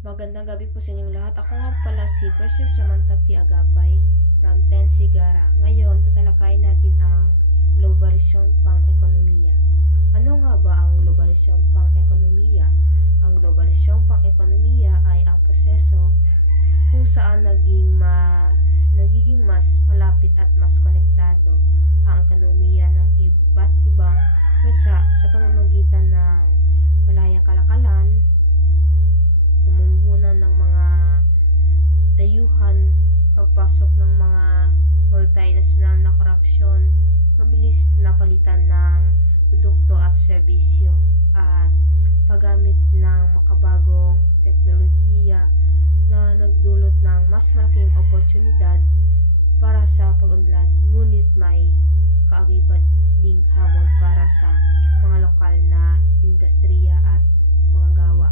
Magandang gabi po sa inyong lahat. Ako nga pala si Precious Samantha P. Agapay from Ten Sigara. Ngayon, tatalakayin natin ang globalisyon pang-ekonomiya. Ano nga ba ang globalisyon pang-ekonomiya? Ang globalisyon pang-ekonomiya ay ang proseso kung saan naging mas, nagiging mas malapit at mas konektado ang ekonomiya ng iba't ibang bansa sa pamamagitan ng serbisyo, at paggamit ng makabagong teknolohiya na nagdulot ng mas malaking oportunidad para sa pag-unlad ngunit may kaagibat ding hamon para sa mga lokal na industriya at mga gawa.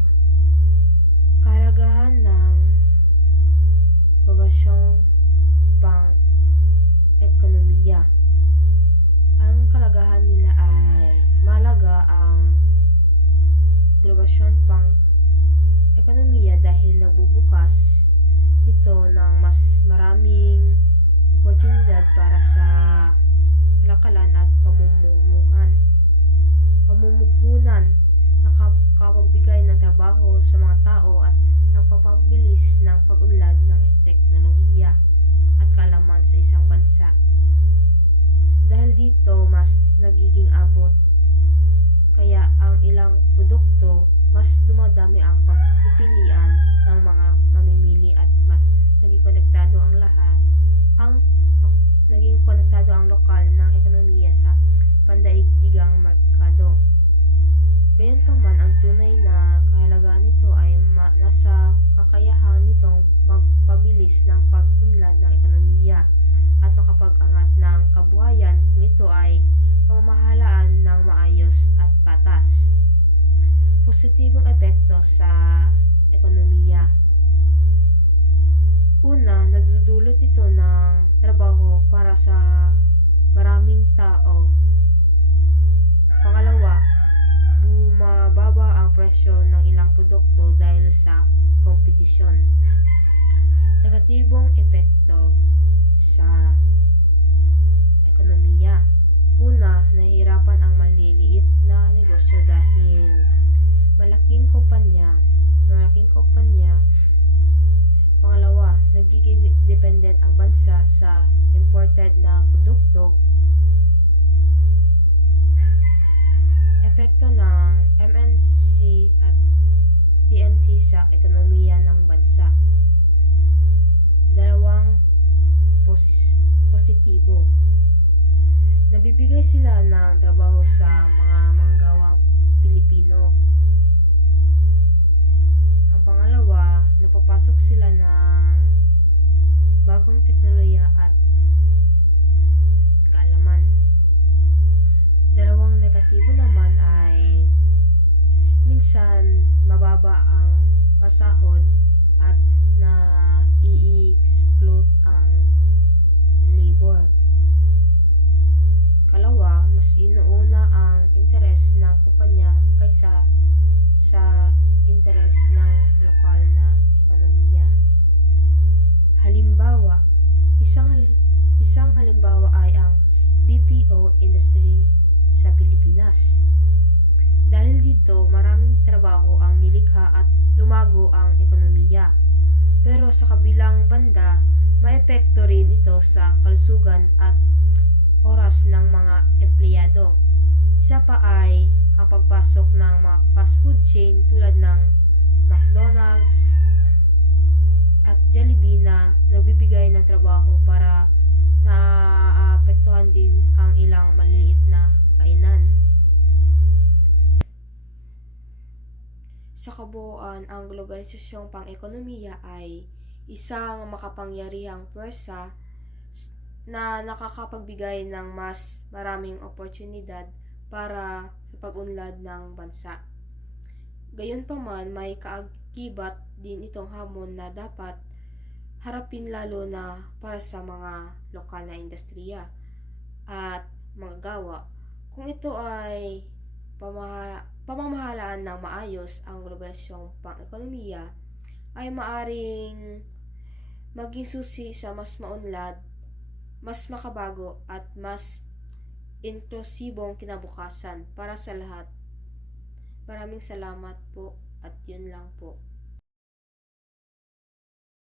Globasyon pang ekonomiya dahil nagbubukas ito ng mas maraming oportunidad para sa kalakalan at pamumuhan. Pamumuhunan nakapagbigay ng trabaho sa mga tao at nagpapabilis ng pag-unlad ng teknolohiya at kaalaman sa isang bansa. Dahil dito, mas nagiging abot dumadami ang pagpipilian ng mga mamimili at mas naging konektado ang lahat ang naging konektado ang lokal ng ekonomiya sa pandaigdigang merkado. Gayunpaman, ang tunay na kahalagahan nito ay nasa kakayahan nitong magpabilis ng pag-unlad Positibong epekto sa ekonomiya. Una, nagdudulot ito ng trabaho para sa maraming tao. Pangalawa, bumababa ang presyo ng ilang produkto dahil sa kompetisyon. Negatibong epekto sa sa ekonomiya ng bansa. Dalawang pos- positibo. Nabibigay sila ng trabaho sa mga manggawang Pilipino. Ang pangalawa, napapasok sila ng bagong teknolohiya at kaalaman. Dalawang negatibo naman ay minsan mababa ang pasahod at na i-exploit ang labor. Kalawa, mas inuuna ang interes ng kumpanya kaysa sa interes ng lokal na ekonomiya. Halimbawa, isang isang halimbawa ay ang BPO industry sa Pilipinas. Kalusugan at oras ng mga empleyado. Isa pa ay ang pagpasok ng mga fast food chain tulad ng McDonald's at Jollibee na nagbibigay ng trabaho para naapektuhan din ang ilang maliliit na kainan. Sa kabuuan, ang globalisasyong pang-ekonomiya ay isang makapangyarihang pwersa na nakakapagbigay ng mas maraming oportunidad para sa pag-unlad ng bansa. Gayunpaman, may kaakibat din itong hamon na dapat harapin lalo na para sa mga lokal na industriya at mga gawa. Kung ito ay pamaha- pamamahalaan ng maayos ang globalisasyong pang-ekonomiya, ay maaring maging susi sa mas maunlad, mas makabago at mas inklusibong kinabukasan para sa lahat. Maraming salamat po at yun lang po.